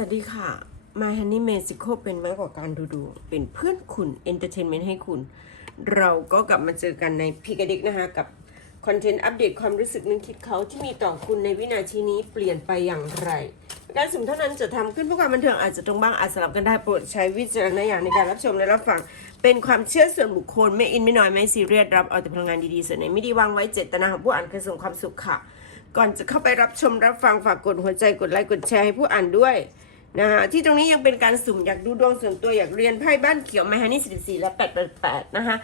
วัสดีค่ะ My Honey Mexico เป็นไว้กว่าการดูดู เป็นเพื่อนคุณ Entertainment ให้คุณ เราก็กลับมาเจอกันในพิกดิกนะคะ กับคอนเทนต์อัปเดตความรู้สึกนึกคิดเขาที่มีต่อคุณในวินาทีนี้เปลี่ยนไปอย่างไรการสุ่มเท่านั้นจะทำขึ้นเพื่อความบันเทิงอาจจะตรงบ้างอาจสลับกันได้โปรดใช้วิจารณญาณในการรับชมและรับฟัง เป็นความเชื่อส่วนบุคคลไม่อินไม่น้อยไม่ซีเรียสรับเอาแต่พลังงานดีๆส่วนไหนไม่ดีวางไว้เจตนาของผู้อ่านคือส่งความสุขค่ะ ก่อนจะเข้าไปรับชมรับฟังฝากกดหัวใจกดไลค์กดแชร์ให้ผู้อ่านด้วย นะฮะที่ตรงนี้ยังเป็นการสุ่มอยากดูดวงส่วนตัวอยากเรียนไพ่บ้านเขียวไมฮันนี่44และ 888 นะคะ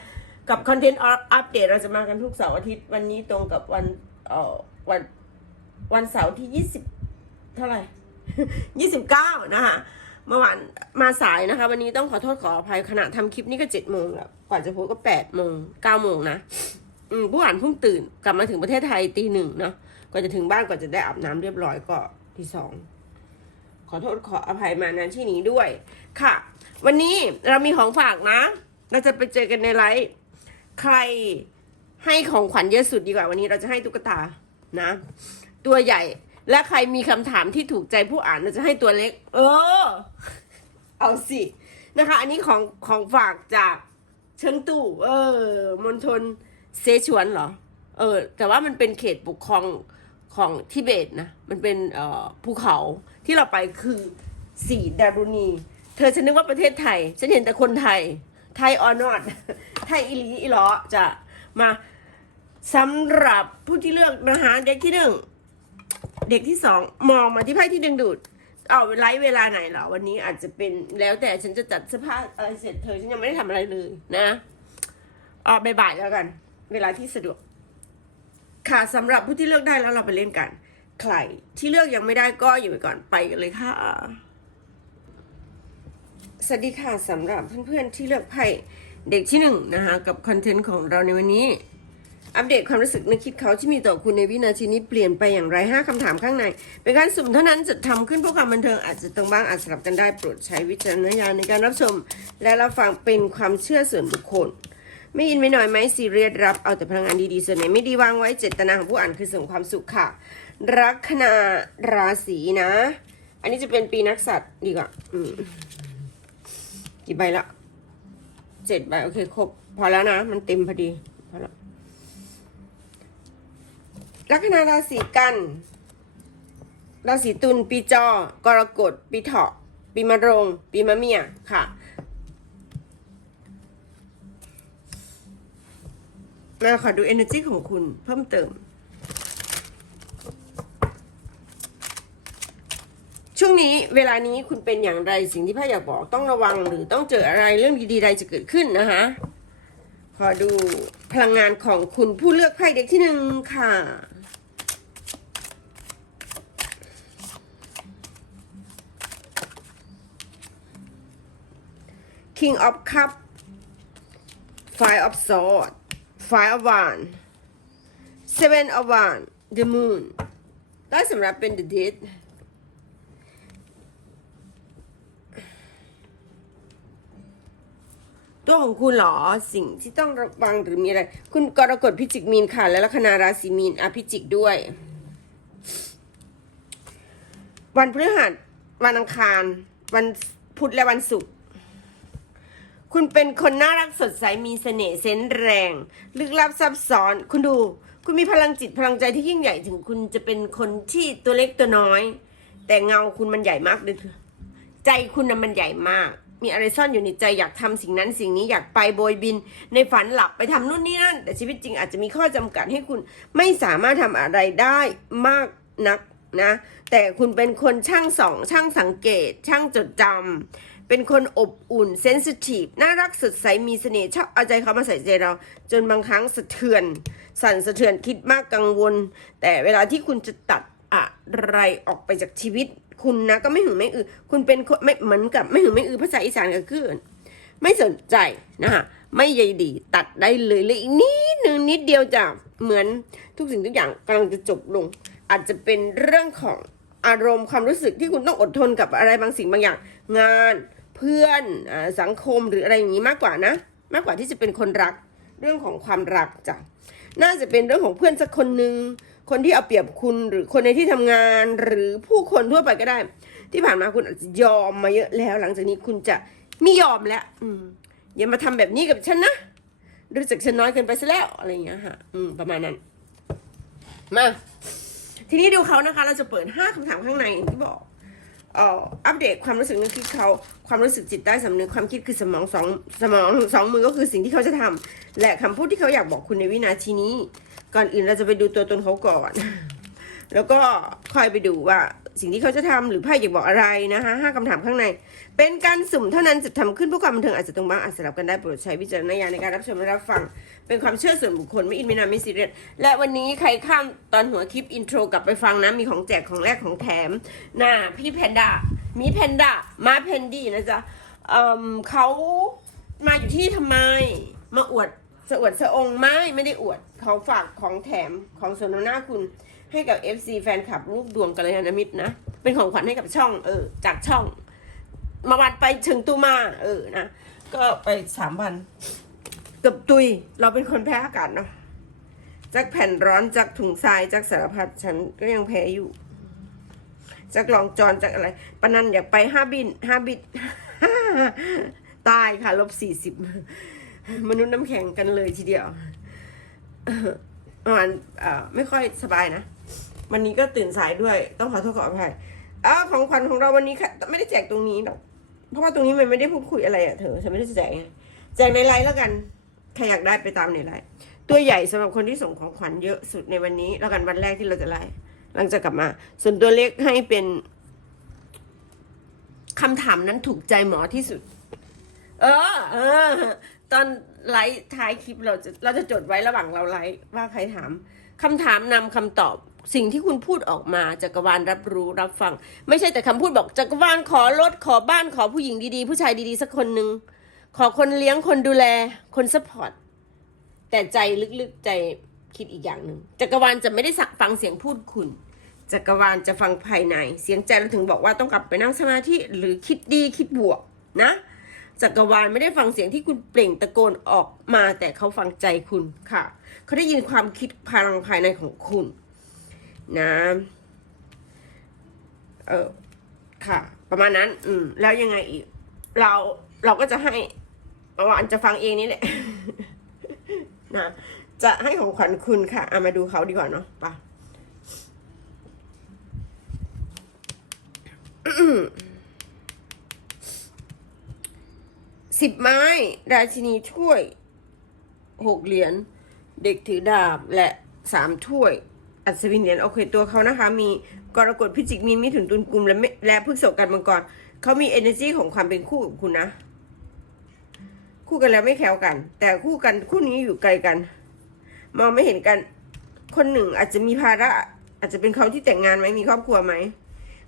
กับคอนเทนต์อัปเดตเราจะมากันทุกเสาร์อาทิตย์วันนี้ตรงกับวันเอ่อวันวันเสาร์ที่ 20 เท่าไหร่ 29 นะคะเมื่อวานมาสายนะคะ วันนี้ต้องขอโทษขออภัยขณะทำคลิปนี้ก็7โมงแล้วกว่าจะโพสต์ก็8โมง9โมงนะอืมผู้อ่านเพิ่งตื่นกลับมาถึงประเทศไทยตีหนึ่งเนาะกว่าจะถึงบ้านกว่าจะได้อาบน้ำเรียบร้อยก็ทีสอง ขอโทษขออภัยมาณที่นี้ด้วย ค่ะ วันนี้เรามีของฝากนะ เราจะไปเจอกันในไลฟ์ใครให้ของขวัญเยอะสุดดีกว่า วันนี้เราจะให้ตุ๊กตานะ ตัวใหญ่และใครมีคำถามที่ถูกใจผู้อ่านเราจะให้ตัวเล็ก เออ เอาสินะคะ อันนี้ของของฝากจากเชิงตู่เออมณฑลเซชวนเหรอ เออ แต่ว่ามันเป็นเขตปกครองของทิเบตนะ มันเป็นเอ่อภูเขา ที่เราไปคือสีดารุณี เธอฉันนึกว่าประเทศไทย ฉันเห็นแต่คนไทย ไทยออนอดไทยอีลีอีหลอจะมาสำหรับผู้ที่เลือกนะคะเด็กที่หนึ่งเด็กที่สองมองมาที่ไพ่ที่ดึงดูดเอาไลฟ์เวลาไหนเหรอวันนี้อาจจะเป็นแล้วแต่ฉันจะจัดเสื้อผ้าอะไรเสร็จเธอฉันยังไม่ได้ทำอะไรเลยนะออกบ่ายๆแล้วกัน เวลาที่สะดวก ค่ะสำหรับผู้ที่เลือกได้แล้วเราไปเล่นกัน ใคร ที่เลือกยังไม่ได้ก็อยู่ไปก่อนไปกันเลยค่ะ สวัสดีค่ะสำหรับเพื่อนๆที่เลือกไพ่เด็กที่หนึ่งนะคะ กับคอนเทนต์ของเราในวันนี้ อัปเดตความรู้สึกนึกคิดเขาที่มีต่อคุณในวินาทีนี้เปลี่ยนไปอย่างไรห้าคำถามข้างใน เป็นการสุ่มเท่านั้นจะทำขึ้นเพื่อความบันเทิงอาจจะตรงบ้างอาจสลับกันได้โปรดใช้วิจารณญาณในการรับชม และรับฟังเป็นความเชื่อส่วนบุคคลไม่อินไม่น้อยไหมซีเรียสรับเอาแต่พลังงานดีๆส่วนไหนไม่ดีวางไว้เจตนาของผู้อ่านคือส่งความสุขค่ะ ลัคนาราศีนะ อันนี้จะเป็นปีนักสัตว์ดีกว่ากี่ใบละเจ็ดใบโอเคครบพอแล้วนะ มันเต็มพอดีพอแล้วลัคนาราศีกัน ราศีตุลปีจอกรกฎปีเถาะปีมะโรง ปีมะเมียค่ะมาขอดู energy ของคุณเพิ่มเติม ช่วงนี้เวลานี้คุณเป็นอย่างไรสิ่งที่พ่ออยากบอกต้องระวังหรือต้องเจออะไรเรื่องดีๆใดจะเกิดขึ้นนะคะ ขอดูพลังงานของคุณผู้เลือกไพ่เด็กที่หนึ่งค่ะ King of Cup Five of Swords Five of Wands Seven of Wands The Moon ได้สำหรับเป็น The Dead ตัวของคุณเหรอสิ่งที่ต้องระวังหรือมีอะไร คุณกรกฎพิจิกมีนค่ะ และลัคนาราศีมีนอภิจิกด้วย วันพฤหัสวันอังคาร วันพุธและวันศุกร์คุณเป็นคนน่ารักสดใสมีเสน่ห์เซนแรง ลึกลับซับซ้อน คุณดู คุณมีพลังจิตพลังใจที่ยิ่งใหญ่ถึงคุณจะเป็นคนที่ตัวเล็กตัวน้อย แต่เงาคุณมันใหญ่มากเลยใจคุณน่ะมันใหญ่มาก มีอะไรซ่อนอยู่ในใจอยากทำสิ่งนั้นสิ่งนี้อยากไปโบยบิน ในฝันหลับไปทำนู่นนี่นั่น แต่ชีวิตจริงอาจจะมีข้อจำกัดให้คุณไม่สามารถทำอะไรได้มากนักนะแต่คุณเป็นคนช่างส่อง ช่างสังเกต ช่างจดจำเป็นคนอบอุ่นเซนซิทีฟน่ารักสดใสมีเสน่ห์ชอบเอาใจเขามาใส่ใจเรา จนบางครั้งสะเทือน สั่นสะเทือนคิดมากกังวล แต่เวลาที่คุณจะตัดอะไรออกไปจากชีวิต คุณนะก็ไม่หึงไม่อือ คุณเป็นคนไม่เหมือนกับไม่หึงไม่อือภาษาอีสานก็คือไม่สนใจนะคะไม่ใยดีตัดได้เลยเลยอีกนิดนึงนิดเดียวจะเหมือนทุกสิ่งทุกอย่างกำลังจะจบลง อาจจะเป็นเรื่องของอารมณ์ความรู้สึกที่คุณต้องอดทนกับอะไรบางสิ่งบางอย่าง งานเพื่อนอสังคมหรืออะไรอย่างนี้มากกว่านะ มากกว่าที่จะเป็นคนรัก เรื่องของความรักจ้ะน่าจะเป็นเรื่องของเพื่อนสักคนหนึ่ง คนที่เอาเปรียบคุณหรือคนในที่ทำงานหรือผู้คนทั่วไปก็ได้ ที่ผ่านมาคุณอาจจะยอมมาเยอะแล้ว หลังจากนี้คุณจะไม่ยอมแล้ว อืม อย่ามาทำแบบนี้กับฉันนะรู้สึกฉันน้อยเกินไปซะแล้วอะไรอย่างเงี้ยค่ะ อืม ประมาณนั้น มา ทีนี้ดูเขานะคะ เราจะเปิดห้าคำถามข้างในอย่างที่บอกเอ่ออัปเดตความรู้สึกนึกคิดเขาความรู้สึกจิตใต้สำนึกความคิดคือสมองสองสมองสองมือก็คือสิ่งที่เขาจะทำและคำพูดที่เขาอยากบอกคุณในวินาทีนี้ ก่อนอื่นเราจะไปดูตัวตนเขาก่อน แล้วก็ค่อยไปดูว่าสิ่งที่เขาจะทำหรือไพ่อยากบอกอะไรนะคะห้าคำถามข้างใน เป็นการสุ่มเท่านั้นจะทำขึ้นเพื่อความบันเทิงอาจจะตรงบ้างอาจสลับกันได้โปรดใช้วิจารณญาณในการรับชมและรับฟัง เป็นความเชื่อส่วนบุคคลไม่อินไม่นานไม่ซีเรียสและวันนี้ใครข้ามตอนหัวคลิปอินโทรกลับไปฟังนะมีของแจกของแรกของแถมน่าพี่แพนด้ามีแพนด้ามาแพนดี้นะจ๊ะเเขามาอยู่ที่ทำไมมาอวด สะอวดสะองไม่ไม่ได้อวดเขาฝากของแถมของสนหน้าคุณให้กับ FC แฟนคลับลูกดวงกัลยาณมิตรนะ เป็นของขวัญให้กับช่อง เออ จากช่อง มาวัดไปถึงตูมา เออนะ ก็ไปสามพันเกือบตุย เราเป็นคนแพ้อากาศเนาะจากแผ่นร้อนจากถุงทรายจากสารพัดฉันก็ยังแพ้อยู่จากลองจอนจากอะไรปนันอยากไปห้าบินห้าบิดตายค่ะลบสี่สิบ มนุษย์น้ำแข็งกันเลยทีเดียวเมื่อวานเอ่อไม่ค่อยสบายนะ วันนี้ก็ตื่นสายด้วย ต้องขอโทษขออภัยอ้าของขวัญของเราวันนี้ค่ะ ไม่ได้แจกตรงนี้หรอก เพราะว่าตรงนี้มันไม่ได้พูดคุยอะไรอะเธอ ฉันไม่ได้แจก แจกในไลน์แล้วกัน ใครอยากได้ไปตามในไลน์ ตัวใหญ่สำหรับคนที่ส่งของขวัญเยอะสุดในวันนี้ แล้วกันวันแรกที่เราจะไลฟ์หลังจากกลับมา ส่วนตัวเล็กให้เป็นคำถามนั้นถูกใจหมอที่สุด เออ เออ ตอนไลฟ์ท้ายคลิปเราจะเราจะจดไว้ระหว่างเราไลฟ์ว่าใครถามคำถามนำคำตอบสิ่งที่คุณพูดออกมาจักรวาลรับรู้รับฟัง ไม่ใช่แต่คำพูดบอกจักรวาลขอรถขอบ้านขอผู้หญิงดีๆ ผู้ชายดีๆ สักคนหนึ่งขอคนเลี้ยงคนดูแลคนซัพพอร์ตแต่ใจลึกๆใจคิดอีกอย่างหนึ่งจักรวาลจะไม่ได้ฟังเสียงพูดคุณจักรวาลจะฟังภายใน เสียงใจเราถึงบอกว่าต้องกลับไปนั่งสมาธิหรือคิดดีคิดบวกนะ จักรวาลไม่ได้ฟังเสียงที่คุณเปล่งตะโกนออกมา แต่เขาฟังใจคุณค่ะ เขาได้ยินความคิดพลังภายในของคุณนะเออค่ะ ประมาณนั้น อืม แล้วยังไงอีก เราเราก็จะให้วานจะฟังเองนี่แหละนะจะให้ของขวัญคุณค่ะเอามาดูเขาดีกว่าเนาะไปะ สิบไม้ ราชินีถ้วยหกเหรียญ เด็กถือดาบและสามถ้วย อัศวินเหรียญโอเคตัวเขานะคะ มีกรกฎพิจิกมีนมิถุนตุลกุมและไม่และพฤกษกันมังกรเขามี energy ของความเป็นคู่กับคุณนะ คู่กันแล้วไม่แคล้วกัน แต่คู่กันคู่นี้อยู่ไกลกัน มองไม่เห็นกัน คนหนึ่งอาจจะมีภาระ อาจจะเป็นเขาที่แต่งงานไหมมีครอบครัวไหม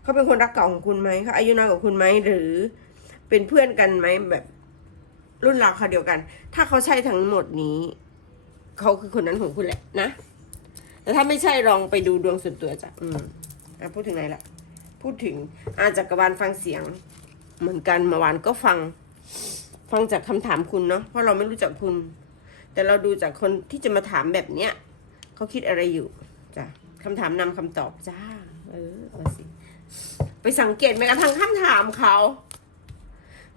เขาเป็นคนรักเก่าของคุณไหมเขาอายุน้อยกว่าคุณไหมหรือเป็นเพื่อนกันไหมแบบ รุ่นราวคราวเดียวกัน ถ้าเขาใช่ทั้งหมดนี้ เขาคือคนนั้นของคุณแหละนะ แต่ถ้าไม่ใช่ลองไปดูดวงส่วนตัวจ้ะอืมอะพูดถึงไหนละพูดถึงอาจากกรวาลฟังเสียง เหมือนกันเมื่อวานก็ฟัง ฟังจากคำถามคุณเนาะเพราะเราไม่รู้จักคุณ แต่เราดูจากคนที่จะมาถามแบบเนี้ยเขาคิดอะไรอยู่จ้ะคำถามนำคำตอบจ้า เออมาสิไปสังเกตแม้กระทั่งคำถามเขา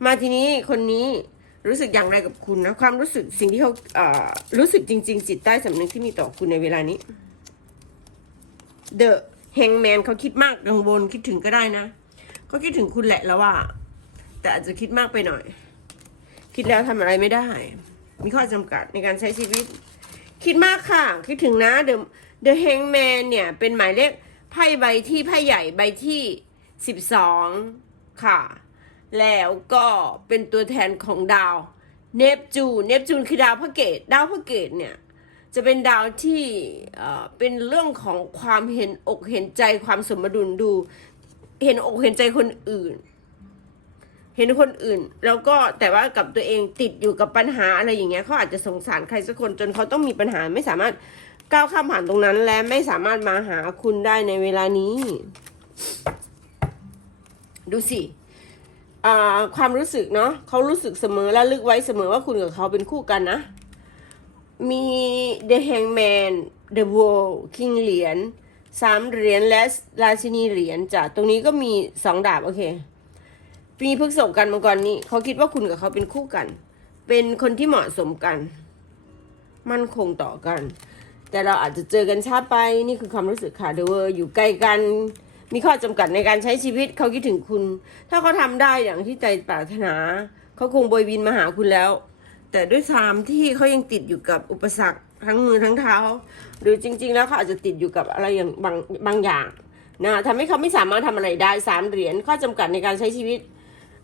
มาทีนี้คนนี้ รู้สึกอย่างไรกับคุณนะความรู้สึกสิ่งที่เขาเอ่อรู้สึกจริง ๆ จิตใต้สำนึกที่มีต่อคุณในเวลานี้เดอะแฮงแมนเขาคิดมากกังวลคิดถึงก็ได้นะเขาคิดถึงคุณแหละแล้วว่า แต่อาจจะคิดมากไปหน่อย คิดแล้วทำอะไรไม่ได้ มีข้อจำกัดในการใช้ชีวิต คิดมากค่ะ คิดถึงนะเดอะเดอะแฮงแมนเนี่ย เป็นหมายเลขไพ่ใบที่ไพ่ใหญ่ใบที่สิบสองค่ะ แล้วก็เป็นตัวแทนของดาวเนปจูน เนปจูนคือดาวพระเกตดาวพระเกตเนี่ยจะเป็นดาวที่เป็นเรื่องของความเห็นอกเห็นใจความสมดุลดู เห็นอกเห็นใจคนอื่น เห็นคนอื่น แล้วก็แต่ว่ากับตัวเองติดอยู่กับปัญหาอะไรอย่างเงี้ยเขาอาจจะสงสารใครสักคนจนเขาต้องมีปัญหาไม่สามารถก้าวข้ามผ่านตรงนั้น และไม่สามารถมาหาคุณได้ในเวลานี้ ดูสิ ความรู้สึกเนาะเขารู้สึกเสมอและลึกไว้เสมอว่าคุณกับเขาเป็นคู่กันนะ มี The Hangman The World King เหรียญสามเหรียญและราชินีเหรียญจ้ะตรงนี้ก็มีสองดาบโอเคมีพฤกษบกันมังกรนี้เขาคิดว่าคุณกับเขาเป็นคู่กัน เป็นคนที่เหมาะสมกัน มั่นคงต่อกัน แต่เราอาจจะเจอกันช้าไปนี่คือความรู้สึกค่ะเดวอร์อยู่ไกลกัน มีข้อจำกัดในการใช้ชีวิตเขาคิดถึงคุณ ถ้าเขาทำได้อย่างที่ใจปรารถนา เขาคงบยบินมาหาคุณแล้ว แต่ด้วยความที่เขายังติดอยู่กับอุปสรรคทั้งมือทั้งเท้า หรือจริง ๆ แล้วเขาอาจจะติดอยู่กับอะไรอย่างบางบางอย่างนะทำให้เขาไม่สามารถทำอะไรได้สามเหรียญข้อจำกัดในการใช้ชีวิต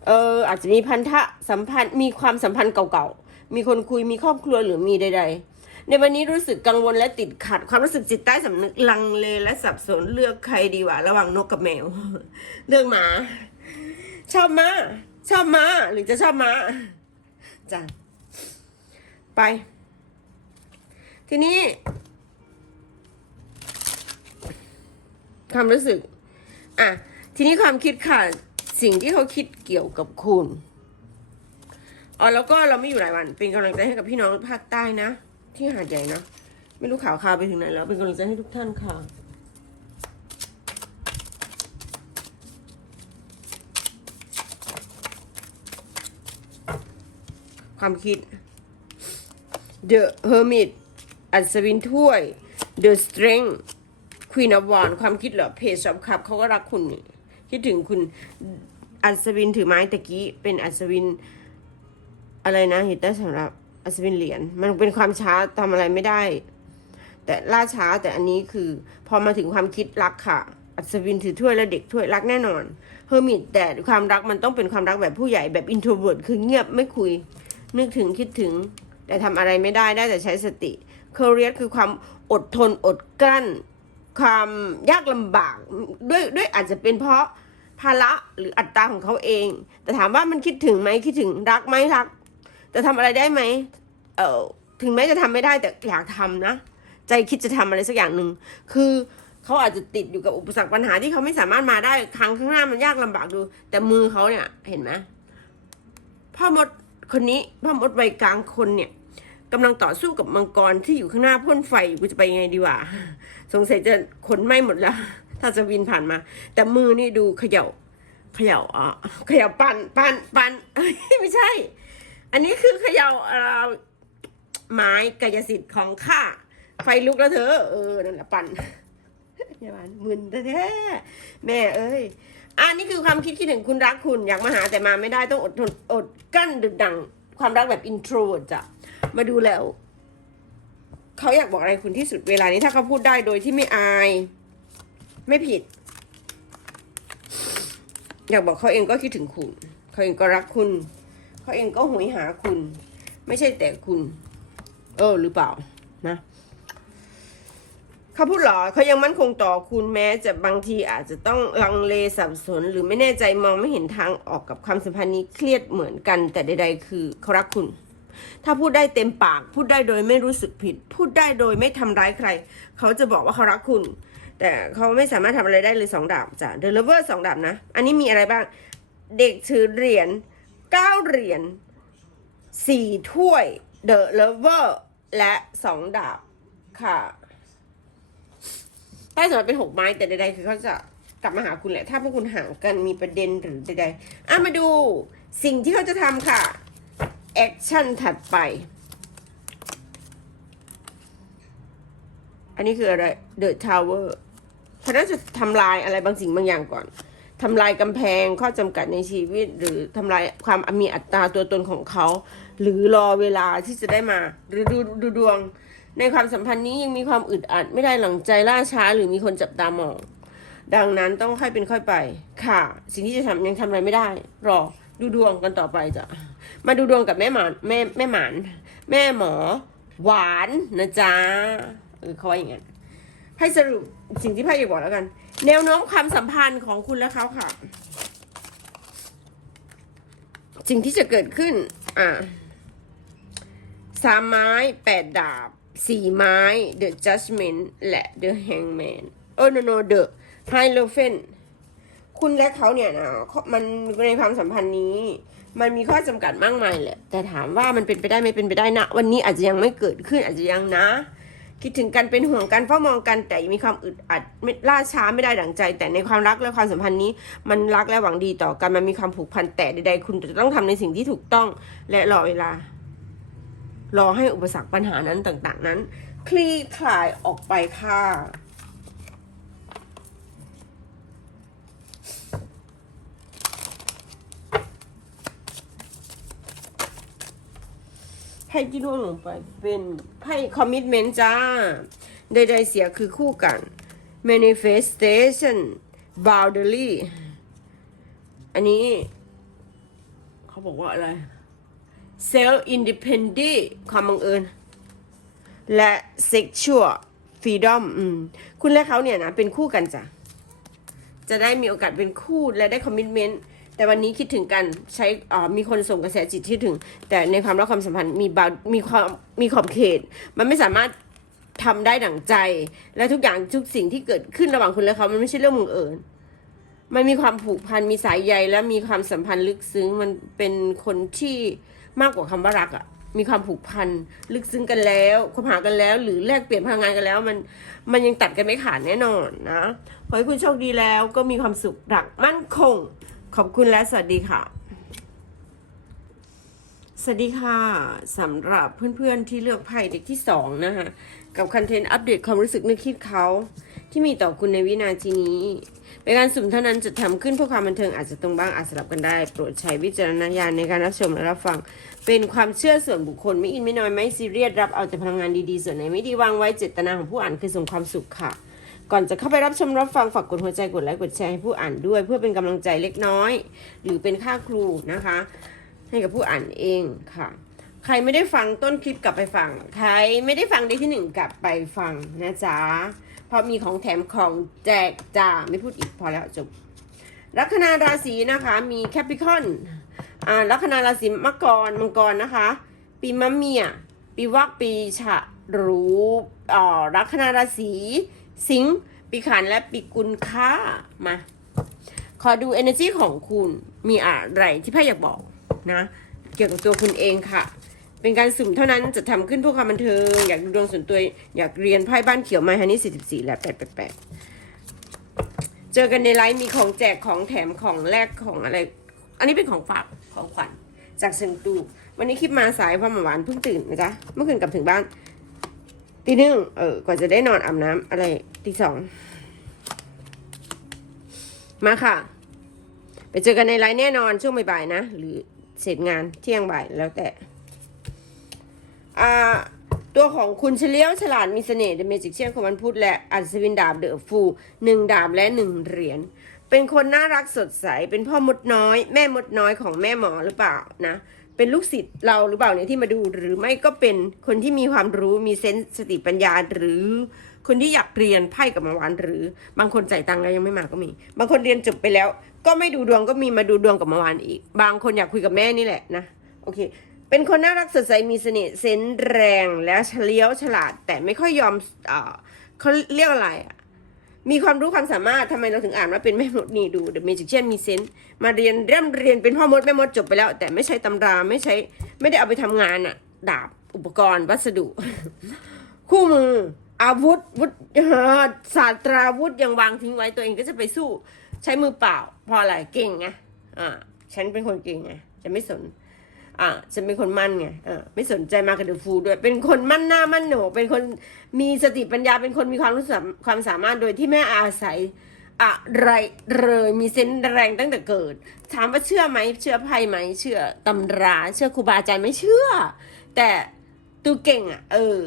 เอออาจจะมีพันธะสัมพันธ์มีความสัมพันธ์เก่าๆมีคนคุยมีครอบครัวหรือมีใด ๆ ในวันนี้รู้สึกกังวลและติดขัด ความรู้สึกจิตใต้สำนึกลังเลและสับสนเลือกใครดีวะระหว่างนกกับแมวเลือกหมา ชอบมาชอบมาหรือจะชอบมาจ้ะไป ทีนี้ ความรู้สึก อะ ทีนี้ความคิดค่ะ สิ่งที่เขาคิดเกี่ยวกับคุณอ๋อแล้วก็เราไม่อยู่หลายวัน เป็นกำลังใจให้กับพี่น้องภาคใต้นะ ที่หาดใหญ่นะ ไม่รู้ข่าวข่าวไปถึงไหนแล้ว เป็นกำลังใจให้ทุกท่านค่ะความคิด The Hermit อัศวินถ้วย The Strength Queen of Wands ความคิดเหรอ Page of Cup เขาก็รักคุณ คิดถึงคุณอัศวินถือไม้ตะกี้ เป็นอัศวิน อะไรนะเหตุได้สำหรับ อัศวินเหรียญมันเป็นความช้าทำอะไรไม่ได้ แต่ล่าช้าแต่อันนี้คือ พอมาถึงความคิดรักค่ะ อัศวินถือถ้วยและเด็กถ้วยรักแน่นอนเฮอร์มิตแต่ความรักมันต้องเป็นความรักแบบผู้ใหญ่แบบอินโทรเวิร์ดคือเงียบไม่คุย นึกถึงคิดถึง แต่ทำอะไรไม่ได้ได้แต่ใช้สติเคเรียสคือความอดทนอดกลั้น ความยากลำบากด้วยด้วยอาจจะเป็นเพราะภาระหรืออัตราของเขาเอง แต่ถามว่ามันคิดถึงไหมคิดถึงรักไหมรัก แต่ทำอะไรได้ไหมเออถึงแม้จะทำไม่ได้แต่อยากทำนะ ใจคิดจะทำอะไรสักอย่างหนึ่ง คือเขาอาจจะติดอยู่กับอุปสรรคปัญหาที่เขาไม่สามารถมาได้ครั้งข้างหน้ามันยากลำบากดู แต่มือเขาเนี่ยเห็นไหมพ่อมดคนนี้พ่อมดวัยกลางคนเนี่ยกำลังต่อสู้กับมังกรที่อยู่ข้างหน้าพ่นไฟกูจะไปยังไงดีวะสงสัยจะขนไหม้หมดแล้ว ถ้าจะวินผ่านมา แต่มือนี่ดูเขย่าเขย่าอะเขย่าปันปันปันไม่ใช่ อันนี้คือเขย่าเอ่อไม้กายสิทธิ์ของข้าไฟลุกแล้วเธอ เออ นั่นแหละปันอย่าบานมึนแท้แม่เอ้ยอันนี้คือความคิดคิดถึงคุณรักคุณอยากมาหาแต่มาไม่ได้ต้องอดทนอดกั้นดึกดัง ความรักแบบอินโทรจ้ะมาดูแล้วเขาอยากบอกอะไรคุณที่สุดเวลานี้ถ้าเขาพูดได้โดยที่ไม่อาย ไม่ผิด อยากบอกเขาเองก็คิดถึงคุณ เขาเองก็รักคุณ เขาเองก็หวยหาคุณ ไม่ใช่แต่คุณ เออหรือเปล่านะเขาพูดหรอเขายังมั่นคงต่อคุณแม้จะบางทีอาจจะต้องลังเลสับสน หรือไม่แน่ใจมองไม่เห็นทางออกกับความสัมพันธ์นี้เครียดเหมือนกัน แต่ใด ๆ คือเขารักคุณ ถ้าพูดได้เต็มปาก พูดได้โดยไม่รู้สึกผิด พูดได้โดยไม่ทำร้ายใคร เขาจะบอกว่าเขารักคุณ แต่เขาไม่สามารถทำอะไรได้เลยสองดาบจ้ะเดลเวอร์สองดาบนะ อันนี้มีอะไรบ้าง เด็กถือเหรียญ เก้าเหรียญสี่ถ้วยเดอะเลเวอร์และสองดาบค่ะใต้สำหรับเป็นหกไม้แต่ใดๆ คือเขาจะกลับมาหาคุณแหละ ถ้าพวกคุณห่างกันมีประเด็นหรือใดๆอะมาดูสิ่งที่เขาจะทำค่ะ แอคชั่นถัดไป อันนี้คืออะไร The Tower เขาน่าจะทำลายอะไรบางสิ่งบางอย่างก่อน ทำลายกำแพงข้อจำกัดในชีวิต หรือทำลายความมีอัตราตัวตนของเขา หรือรอเวลาที่จะได้มาหรือดูดูดวง ในความสัมพันธ์นี้ยังมีความอึดอัดไม่ได้หลังใจล่าช้า หรือมีคนจับตามอง ดังนั้นต้องค่อยเป็นค่อยไป ค่ะ สิ่งที่จะทำยังทำอะไรไม่ได้ รอดูดวงกันต่อไปจ้ะมาดูดวงกับแม่หมานแม่แม่หมานแม่หมอ หวานนะจ๊ะเออเขาว่าอย่างนั้นให้สรุปสิ่งที่ไพ่อยากบอกแล้วกัน แนวโน้มความสัมพันธ์ของคุณและเขาค่ะ สิ่งที่จะเกิดขึ้น อ่าสามไม้แปดดาบสี่ไม้ The Judgment และ The Hangman เออ no no The Hierophant คุณและเขาเนี่ยนะมันในความสัมพันธ์นี้ มันมีข้อจำกัดมากมายแหละ แต่ถามว่ามันเป็นไปได้ไม่เป็นไปได้นะ วันนี้อาจจะยังไม่เกิดขึ้นอาจจะยังนะ คิดถึงกันเป็นห่วงกันเฝ้ามองกันแต่มีความอึดอัดไม่ล่าช้าไม่ได้ดั่งใจ แต่ในความรักและความสัมพันธ์นี้ มันรักและหวังดีต่อกันมันมีความผูกพันแต่ใดๆคุณจะต้องทำในสิ่งที่ถูกต้องและรอเวลา รอให้อุปสรรคปัญหานั้นต่าง ๆ นั้น คลี่คลายออกไปค่ะ พ่ที่ร่วงลงไป เป็นไพ่คอมมิ t เมนต์จ้า ใดๆเสียคือคู่กัน manifestation boundary อันนี้ เขาบอกว่าอะไร self independent ความบังเอิญ และ sexual freedom อืมคุณและเขาเนี่ยนะ เป็นคู่กันจ้ะ จะได้มีโอกาสเป็นคู่และได้คอมมิชเมนต์ แต่วันนี้คิดถึงกันใช้อ่ามีคนส่งกระแสจิตที่ถึง แต่ในความรักความสัมพันธ์มีบามีความมีขอบเขต มันไม่สามารถทำได้ดั่งใจ และทุกอย่างทุกสิ่งที่เกิดขึ้นระหว่างคุณและเขามันไม่ใช่เรื่องบังเอิญมันมีความผูกพันมีสายใยและมีความสัมพันธ์ลึกซึ้งมันเป็นคนที่มากกว่าคำว่ารักอะ่ะมีความผูกพันลึกซึ้งกันแล้วคบหากันแล้ว หรือแลกเปลี่ยนพลังงานกันแล้ว มันมันยังตัดกันไม่ขาดแน่นอนนะขอให้คุณโชคดีแล้วก็มีความสุขรักมั่นคง ขอบคุณและสวัสดีค่ะ สวัสดีค่ะสำหรับเพื่อนๆที่เลือกไพ่เด็กที่สองนะคะกับคอนเทนต์อัปเดตความรู้สึกนึกคิดเขา ที่มีต่อคุณในวินาทีนี้เป็นการสุ่มเท่านั้นจะทำขึ้นเพื่อความบันเทิงอาจจะตรงบ้างอาจสลับกันได้ โปรดใช้วิจารณญาณในการรับชมและรับฟัง เป็นความเชื่อส่วนบุคคลไม่อินไม่น้อยไม่ซีเรียสรับเอาแต่พลังงานดีๆ ส่วนไหนไม่ดีวางไว้เจตนาของผู้อ่านคือส่งความสุขค่ะ ก่อนจะเข้าไปรับชมรับฟังฝากกดหัวใจกดไลค์กดแชร์ให้ผู้อ่านด้วย เพื่อเป็นกำลังใจเล็กน้อย หรือเป็นค่าครูนะคะ ให้กับผู้อ่านเองค่ะ ใครไม่ได้ฟังต้นคลิปกลับไปฟัง ใครไม่ได้ฟังได้ที่หนึ่งกลับไปฟังนะจ๊ะเพราะมีของแถมของแจกจ้าไม่พูดอีกพอแล้วจบลัคนาราศีนะคะมีแคปิคอนอ่าลัคนาราศีมังกรมังกรนะคะ ปีมะเมียปีวักปีฉะรูอ่อลัคนาราศี สิงปีขานและปีกุลค้ามา ขอดู energy ของคุณมีอะไรที่พ่อยากบอกนะ เกี่ยวกับตัวคุณเองค่ะ เป็นการสุ่มเท่านั้นจะทำขึ้นเพื่อความบันเทิง อยากดูดวงส่วนตัว อยากเรียนไพ่บ้านเขียวไมฮันนี่44 และ 888 เจอกันในไลฟ์มีของแจกของแถมของแลกของอะไร อันนี้เป็นของฝากของขวัญจากเซิงตูวันนี้คลิปมาสายเพราะหมาหวานเพิ่งตื่นนะจ๊ะเมื่อคืนกลับถึงบ้าน ตีหนึ่งเออก่อนจะได้นอนอาบน้ำอะไรตีสอง มาค่ะ ไปเจอกันในไลน์แน่นอนช่วงบ่ายๆนะ หรือเสร็จงานเที่ยงบ่ายแล้วแต่ อ่า ตัวของคุณเฉลียวฉลาดมีเสน่ห์เดเมจิกเชียนของวันพุธและ อัศวินดาบเดอะฟูหนึ่งดาบและหนึ่งเหรียญเป็นคนน่ารักสดใส เป็นพ่อมดน้อย แม่มดน้อยของแม่หมอหรือเปล่านะ เป็นลูกศิษย์เราหรือเปล่าเนี่ยที่มาดูหรือไม่ก็เป็นคนที่มีความรู้มีเซนส์สติปัญญาหรือคนที่อยากเรียนไพ่กับหมาวานหรือบางคนจ่ายตังค์แล้วยังไม่มาก็มี บางคนเรียนจบไปแล้ว ก็ไม่ดูดวงก็มีมาดูดวงกับหมาวานอีก บางคนอยากคุยกับแม่นี่แหละนะโอเค เป็นคนน่ารักสดใสมีเสน่ห์เซนส์แรงและเฉลียวฉลาด แต่ไม่ค่อยยอมเอ่อเขาเรียกอะไรอะ มีความรู้ความสามารถทำไมเราถึงอ่านว่าเป็นแม่มดนี่ดู The Magician มีเซนส์มาเรียนเริ่มเรียนเป็นพ่อมดแม่มดจบไปแล้ว แต่ไม่ใช้ตำราไม่ใช้ไม่ได้เอาไปทำงานอะดาบอุปกรณ์วัสดุ คู่มือ อาวุธวุธเอ่อศาสตราวุธยังวางทิ้งไว้ตัวเองก็จะไปสู้ ใช้มือเปล่าพราะอะไรเก่งไงอ่าฉันเป็นคนเก่งไงจะไม่สน อ่าฉันเป็นคนมั่นไงอ่าไม่สนใจมากับเดอะฟูด้วย เป็นคนมั่นหน้ามั่นโหนเป็นคนมีสติปัญญาเป็นคนมีความรู้สึกความสามารถโดยที่ไม่อาศัยอะไรเลยมีเซนส์แรงตั้งแต่เกิด ถามว่าเชื่อไหมเชื่อไพ่ไหมเชื่อตำรา เชื่อครูบาอาจารย์ไม่เชื่อ แต่ตูเก่งอะ เออ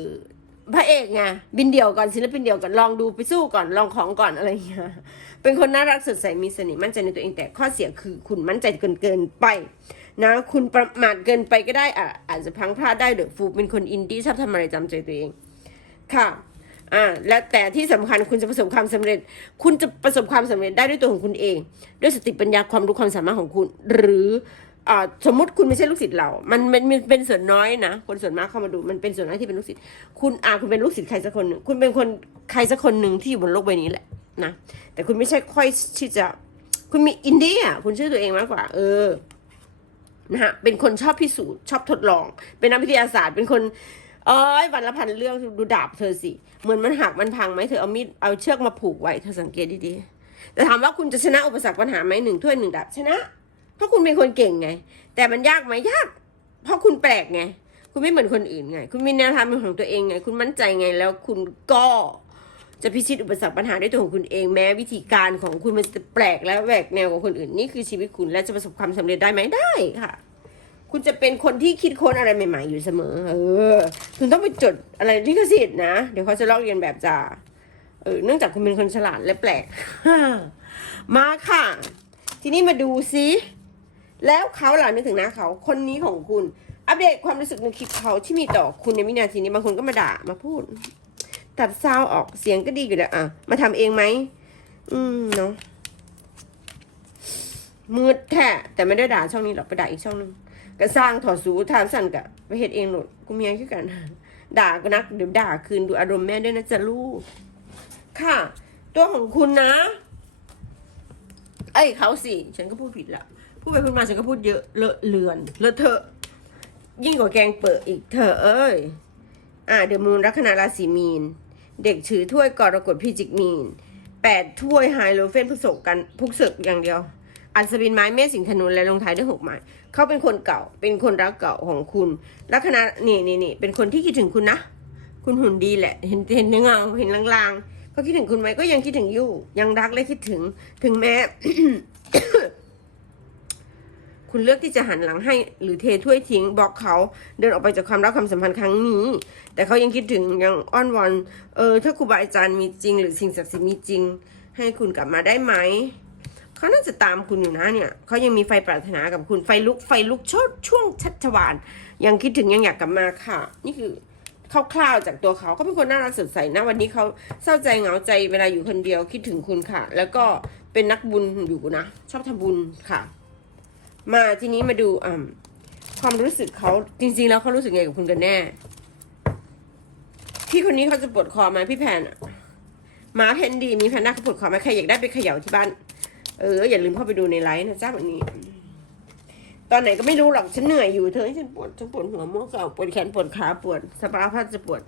พระเอกไงบินเดี่ยวก่อนศิลปินเดี่ยวก่อนลองดูไปสู้ก่อนลองของก่อนอะไรอย่างเงี้ยเป็นคนน่ารักสดใสมีเสน่ห์มั่นใจในตัวเองแต่ข้อเสียคือคุณมั่นใจเกินเกินไป นะคุณประมาทเกินไปก็ได้อะอาจจะพังพลาดได้เดอะฟูเป็นคนอินดี้ชอบทำอะไรจำใจตัวเอง ค่ะอ่าและแต่ที่สำคัญคุณจะประสบความสำเร็จ คุณจะประสบความสำเร็จได้ด้วยตัวของคุณเอง ด้วยสติปัญญาความรู้ความสามารถของคุณ หรืออ่าสมมติคุณไม่ใช่ลูกศิษย์เรามันมันมันเป็นส่วนน้อยนะ คนส่วนมากเข้ามาดู มันเป็นส่วนน้อยที่เป็นลูกศิษย์ คุณอ่าคุณเป็นลูกศิษย์ใครสักคนหนึ่งคุณเป็นคนใครสักคนหนึ่งที่อยู่บนโลกใบนี้แหละนะ แต่คุณไม่ใช่ค่อยที่จะ คุณมีอินดี้อะคุณเชื่อตัวเองมากกว่า เออ นะฮะเป็นคนชอบพิสูจน์ชอบทดลอง เป็นนักวิทยาศาสตร์เป็นคนเอ้ยวันละพันเรื่องดูดาบเธอสิ เหมือนมันหักมันพังไหมเธอเอามีดเอาเชือกมาผูกไว้เธอสังเกตดีๆแต่ถามว่าคุณจะชนะอุปสรรคปัญหาไหมหนึ่งถ้วยหนึ่งดาบชนะ เพราะคุณเป็นคนเก่งไง แต่มันยากไหมยาก เพราะคุณแปลกไง คุณไม่เหมือนคนอื่นไง คุณมีแนวทางเป็นของตัวเองไง คุณมั่นใจไงแล้วคุณก็ จะพิชิตอุปสรรคปัญหาด้วยตัวของคุณเองแม้วิธีการของคุณมันจะแปลกและแหวกแนวกว่าคนอื่นนี่คือชีวิตคุณและจะประสบความสำเร็จได้ไหมได้ค่ะ คุณจะเป็นคนที่คิดค้นอะไรใหม่ ๆ อยู่เสมอ เออ คุณต้องไปจดอะไรลิขสิทธิ์นะ เดี๋ยวเขาจะลอกเรียนแบบจ่าเออเนื่องจากคุณเป็นคนฉลาดและแปลก มาค่ะ ทีนี้มาดูซิแล้วเขาหล่ะนึกถึงหน้าเขาคนนี้ของคุณ อัปเดตความรู้สึกในคลิปเขาที่มีต่อคุณในวินาทีนี้บางคนก็มาด่ามาพูด ตัดซาวออกเสียงก็ดีอยู่แล้วอะ มาทำเองไหมอืมเนาะมืดแท้แต่ไม่ได้ด่าช่องนี้หรอกไปด่าอีกช่องหนึงก็สร้างถอดสูทามสั่นกะไปเฮ็ดเองหนดกูเมียคือกัน ด่าก็นักเดี๋ยวด่าคืนดูอารมณ์แม่ด้วยนะจ๊ะลูก ค่ะ ตัวของคุณนะ เอ้ยเขาสิ ฉันก็พูดผิดละพูดไปพูดมาฉันก็พูดเยอะเลอะเลือนเลอะเทอะ ยิ่งกว่าแกงเปิดอีกเธอเอ้ย อ่าเดอะมูนลัคนาราศีมีน เด็กถือถ้วยกรกฎพิจิกมีนแปดถ้วยไฮโลเฟนพุกศกกันพุกเสกอย่างเดียว อัศวินไม้เมษสิงห์ธนูและลงท้ายด้วยหกไม้เขาเป็นคนเก่า เป็นคนรักเก่าของคุณลัคนานี่นี่นี่เป็นคนที่คิดถึงคุณนะ คุณหุ่นดีแหละ เห็นเห็นเงาเห็นลางๆเขาคิดถึงคุณไหมก็ยังคิดถึงอยู่ ยังรักและคิดถึงถึงแม้ คุณเลือกที่จะหันหลังให้หรือเทถ้วยทิ้งบล็อกเขาเดินออกไปจากความรักความสัมพันธ์ครั้งนี้ แต่เขายังคิดถึงยังอ้อนวอนเออถ้าครูบาอาจารย์มีจริง หรือสิ่งศักดิ์สิทธิ์มีจริง ให้คุณกลับมาได้ไหมเขาน่าจะตามคุณอยู่นะเนี่ยเขายังมีไฟปรารถนากับคุณไฟลุกไฟลุกชดช่วงชัชวานยังคิดถึงยังอยากกลับมาค่ะ นี่คือคร่าวๆจากตัวเขาเขาเป็นคนน่ารักสดใสนะวันนี้เขาเศร้าใจเหงาใจเวลาอยู่คนเดียวคิดถึงคุณค่ะ แล้วก็เป็นนักบุญอยู่นะ ชอบทำบุญค่ะ มาทีนี้มาดูอ่าความรู้สึกเขาจริง ๆ แล้วเขารู้สึกไงกับคุณกันแน่ พี่คนนี้เขาจะปวดคอไหมพี่แพนหมาเพนดีมีแพนด้าเขาปวดคอไหมใครอยากได้ไปเขย่าที่บ้าน เอออย่าลืมเข้าไปดูในไลฟ์นะจ้าวันนี้ ตอนไหนก็ไม่รู้หรอกฉันเหนื่อยอยู่เธอให้ฉันปวดฉันปวดหัวม้วเก่าปวดแขนปวดขาปวดสปาพัดจะปวด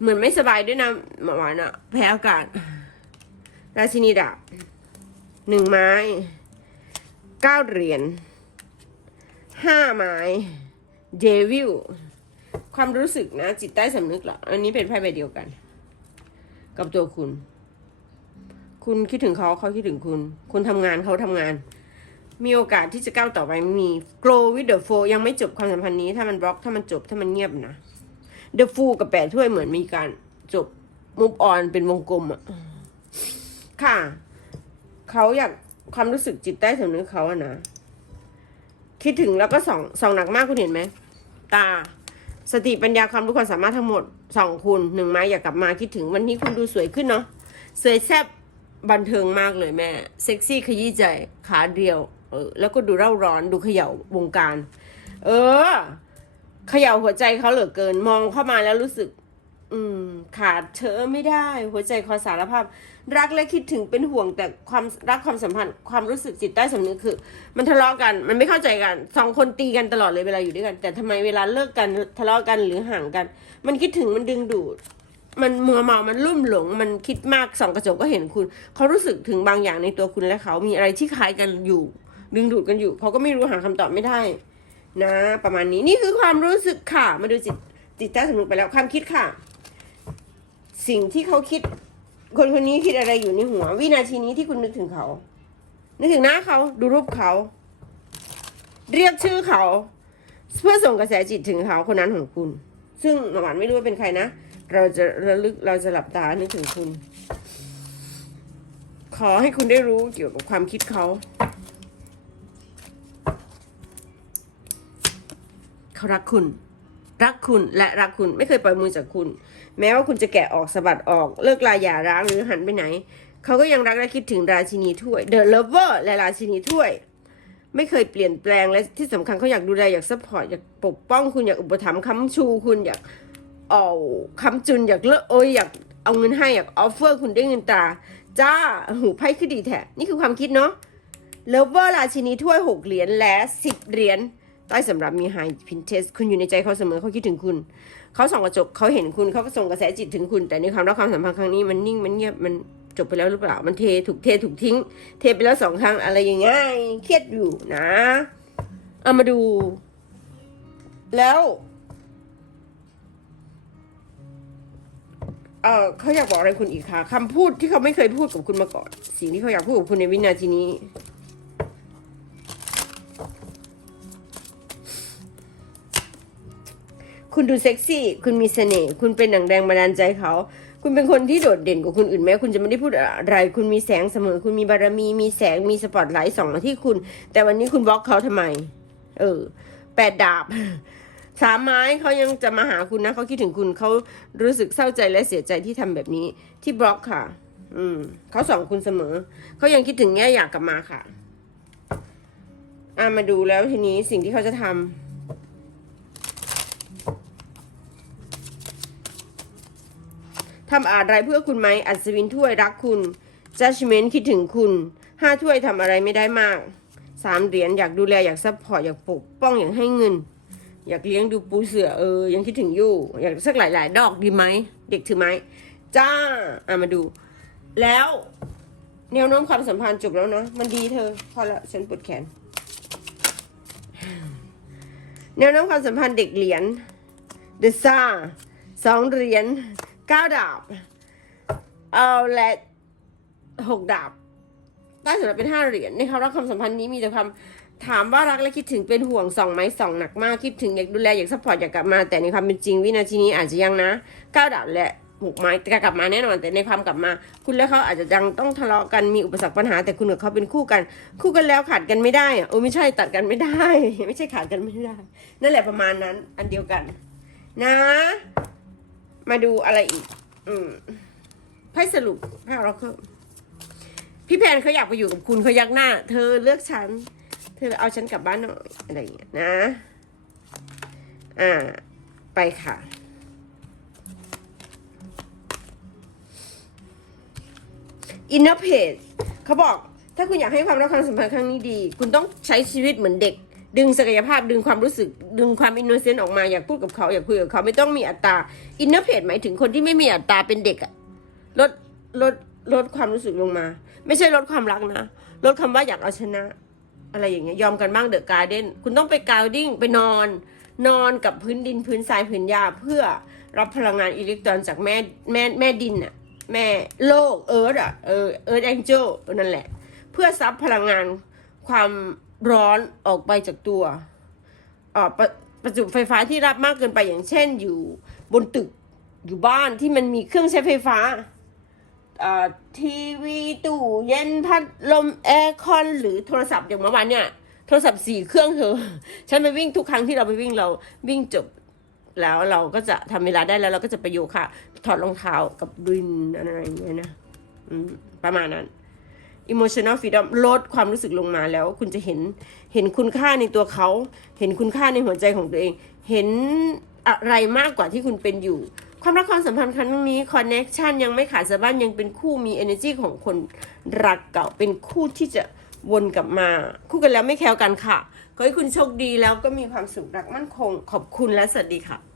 เหมือนไม่สบายด้วยนะหมอหวานอะแพ้อากาศราชินีดาบ หนึ่งไม้เก้าเหรียญห้าไม้เดวิลความรู้สึกนะ จิตใต้สำนึกหรออันนี้เป็นไพ่ใบเดียวกัน กับตัวคุณ คุณคิดถึงเขาเขาคิดถึงคุณ คุณทำงานเขาทำงาน มีโอกาสที่จะก้าวต่อไปม่มี grow with the flow ยังไม่จบความสัมพันธ์นี้ ถ้ามันบล็อกถ้ามันจบถ้ามันเงียบนะ the fool กับแปดถ้วยเหมือนมีการจบ move on เป็นวงกลมอะค่ะ เขาอยากความรู้สึกจิตใต้สำนึกเขาอะนะ คิดถึงแล้วก็ส่องส่องหนักมากคุณเห็นไหม ตา สติปัญญาความรู้ความสามารถทั้งหมดสองคุณหนึ่งไม้อยากกลับมาคิดถึงวันนี้คุณดูสวยขึ้นเนาะสวยแซ่บบันเทิงมากเลยแม่ เซ็กซี่ขยี้ใจขาเดียว เออ แล้วก็ดูเร่าร้อนดูเขย่าวงการ เออเขย่าหัวใจเขาเหลือเกินมองเข้ามาแล้วรู้สึก อืม ขาดเธอไม่ได้ หัวใจขอสารภาพ รักและคิดถึงเป็นห่วงแต่ความรักความสัมพันธ์ ความรู้สึกจิตใต้สำนึกคือ มันทะเลาะกัน มันไม่เข้าใจกันสองคนตีกันตลอดเลยเวลาอยู่ด้วยกัน แต่ทำไมเวลาเลิกกันทะเลาะกันหรือห่างกัน มันคิดถึงมันดึงดูดมันมัวเมา มันลุ่มหลง มันคิดมากส่องกระจกก็เห็นคุณ เขารู้สึกถึงบางอย่างในตัวคุณและเขา มีอะไรที่คล้ายกันอยู่ ดึงดูดกันอยู่ เขาก็ไม่รู้หาคำตอบไม่ได้ นะ ประมาณนี้ นี่คือความรู้สึกค่ะ มาดูจิตจิตใต้สำนึกไปแล้ว ความคิดค่ะ สิ่งที่เขาคิด คนคนนี้คิดอะไรอยู่ในหัว วินาทีนี้ที่คุณนึกถึงเขา นึกถึงหน้าเขาดูรูปเขา เรียกชื่อเขา เพื่อส่งกระแสจิตถึงเขาคนนั้นของคุณ ซึ่งหวานไม่รู้ว่าเป็นใครนะ เราจะระลึกเราจะหลับตานึกถึงคุณ ขอให้คุณได้รู้เกี่ยวกับความคิดเขาเขารักคุณ รักคุณและรักคุณไม่เคยปล่อยมือจากคุณ แม้ว่าคุณจะแกะออกสะบัดออกเลิกลาหย่าร้างหรือหันไปไหน เขาก็ยังรักและคิดถึงราชินีถ้วย The Lover และราชินีถ้วย ไม่เคยเปลี่ยนแปลงและที่สำคัญเขาอยากดูแลอยากซัพพอร์ตอยากปกป้องคุณอยากอุปถัมภ์ค้ำชูคุณอยากเอาค้ำจุนอยากเลอะโอยอยากเอาเงินให้อยากออฟเฟอร์คุณด้วยเงินตราจ้าหูไพ่คือดีแท้นี่คือความคิดเนาะเลเวอร์ราชินีถ้วยหกเหรียญและสิบเหรียญใต้สำหรับมีไฮพินเทสคุณอยู่ในใจเขาเสมอเขาคิดถึงคุณ เขาส่องกระจกเขาเห็นคุณเขาก็ส่งกระแสจิตถึงคุณ แต่ในความรักความสัมพันธ์ครั้งนี้มันนิ่งมันเงียบมันจบไปแล้วหรือเปล่า มันเทถูกเทถูกทิ้ง เทไปแล้วสองครั้งอะไรอย่างเงี้ยเครียดอยู่นะเอามาดู แล้วเออเขาอยากบอกอะไรคุณอีกคะคำพูดที่เขาไม่เคยพูดกับคุณมาก่อน สิ่งที่เขาอยากพูดกับคุณในวินาทีนี้ คุณดูเซ็กซี่ คุณมีเสน่ห์ คุณเป็นหนังแดงบันดาลใจเขา คุณเป็นคนที่โดดเด่นกว่าคนอื่นแม้ คุณจะไม่ได้พูดอะไร คุณมีแสงเสมอ คุณมีบารมี มีแสง มีสปอตไลท์ส่องมาที่คุณ แต่วันนี้คุณบล็อกเขาทำไม เออ แปดดาบ สามไม้เขายังจะมาหาคุณนะ เขาคิดถึงคุณ เขารู้สึกเศร้าใจและเสียใจที่ทำแบบนี้ ที่บล็อกค่ะ อืม เขาส่องคุณเสมอ เขายังคิดถึงแง่อยากกลับมาค่ะ อ่ามาดูแล้วทีนี้สิ่งที่เขาจะทำ ทำอะไรเพื่อคุณไหมอัศวินถ้วยรักคุณ judgment คิดถึงคุณห้าถ้วยทำอะไรไม่ได้มากสามเหรียญอยากดูแลอยากซัพพอร์ตอยากปกป้องอยากให้เงิน อยากเลี้ยงดูปูเสือเออยังคิดถึงอยู่อยากสักหลาย ๆ ดอกดีไหมเด็กถือไหมจ้าอะมาดู แล้วแนวโน้มความสัมพันธ์จบแล้วนะมันดีเธอ พอละฉันปวดแขน แนวโน้มความสัมพันธ์เด็กเหรียญเดซ่าสองเหรียญ เก้าดาบเอาและหกดาบได้สำหรับเป็นห้าเหรียญในคำรักความสัมพันธ์นี้มีแต่ความถามว่ารักและคิดถึงเป็นห่วงสองไหมสองหนักมากคิดถึงอยากดูแลอยากซัพพอร์ตอยากกลับมา แต่ในความเป็นจริงวินาทีนี้อาจจะยังนะเก้าดาบและหกไม้จะกลับมาแน่นอน แต่ในความกลับมา คุณและเขาอาจจะยังต้องทะเลาะกันมีอุปสรรคปัญหา แต่คุณกับเขาเป็นคู่กัน คู่กันแล้วขาดกันไม่ได้อะโอ้ไม่ใช่ตัดกันไม่ได้ ไม่ใช่ขาดกันไม่ได้ นั่นแหละประมาณนั้น อันเดียวกัน นะ มาดูอะไรอีก อืมไพ่สรุปไพ่เราคือพี่แพนเขาอยากไปอยู่กับคุณเขายักหน้า เธอเลือกฉัน เธอเอาฉันกลับบ้านหน่อยอะไรอย่างเงี้ยนะ อ่า ไปค่ะอินเนอร์เพจเขาบอกถ้าคุณอยากให้ความรักความสัมพันธ์ครั้งนี้ดี คุณต้องใช้ชีวิตเหมือนเด็ก ดึงศักยภาพดึงความรู้สึก ดึงความอินโนเซนต์ออกมาอยากพูดกับเขาอยากคุยกับเขาไม่ต้องมีอัตราอินเนอร์เพจหมายถึงคนที่ไม่มีอัตราเป็นเด็กอะลดลดลดความรู้สึกลงมา ไม่ใช่ลดความรักนะ ลดคำว่าอยากเอาชนะ อะไรอย่างเงี้ยยอมกันบ้างเดอะการ์เด้นคุณต้องไปกาวดิ้งไปนอน นอนกับพื้นดินพื้นทรายพื้นหญ้าเพื่อรับพลังงานอิเล็กตรอนจากแม่แม่แม่ดินอะแม่โลกเอิร์ธอะเออเอิร์ธแองเจิลนั่นแหละ เพื่อซับพลังงานความ ร้อนออกไปจากตัวเอ่อปรประจุไฟฟ้าที่รับมากเกินไปอย่างเช่นอยู่บนตึกอยู่บ้านที่มันมีเครื่องใช้ไฟฟ้าทีวีตู้เย็นพัดลมแอร์คอนหรือโทรศัพท์อย่างเมื่อวานเนี่ยโทรศัพท์สี่เครื่องเธอฉันไปวิ่งทุกครั้งที่เราไปวิ่งเราวิ่งจบแล้วเราก็จะทำเวลาได้แล้วเราก็จะไปโยคะถอดรองเท้ากับดินอะไรอย่างเงี้ยนะประมาณนั้น emotional freedom ลดความรู้สึกลงมาแล้ว คุณจะเห็นเห็นคุณค่าในตัวเขา เห็นคุณค่าในหัวใจของตัวเอง เห็นอะไรมากกว่าที่คุณเป็นอยู่ ความรักความสัมพันธ์ครั้งนี้ connection ยังไม่ขาดสะบั้นยังเป็นคู่มี energy ของคนรักเก่าเป็นคู่ที่จะวนกลับมา คู่กันแล้วไม่แคล้วกันค่ะ ขอให้คุณโชคดีแล้วก็มีความสุขรักมั่นคง ขอบคุณและสวัสดีค่ะ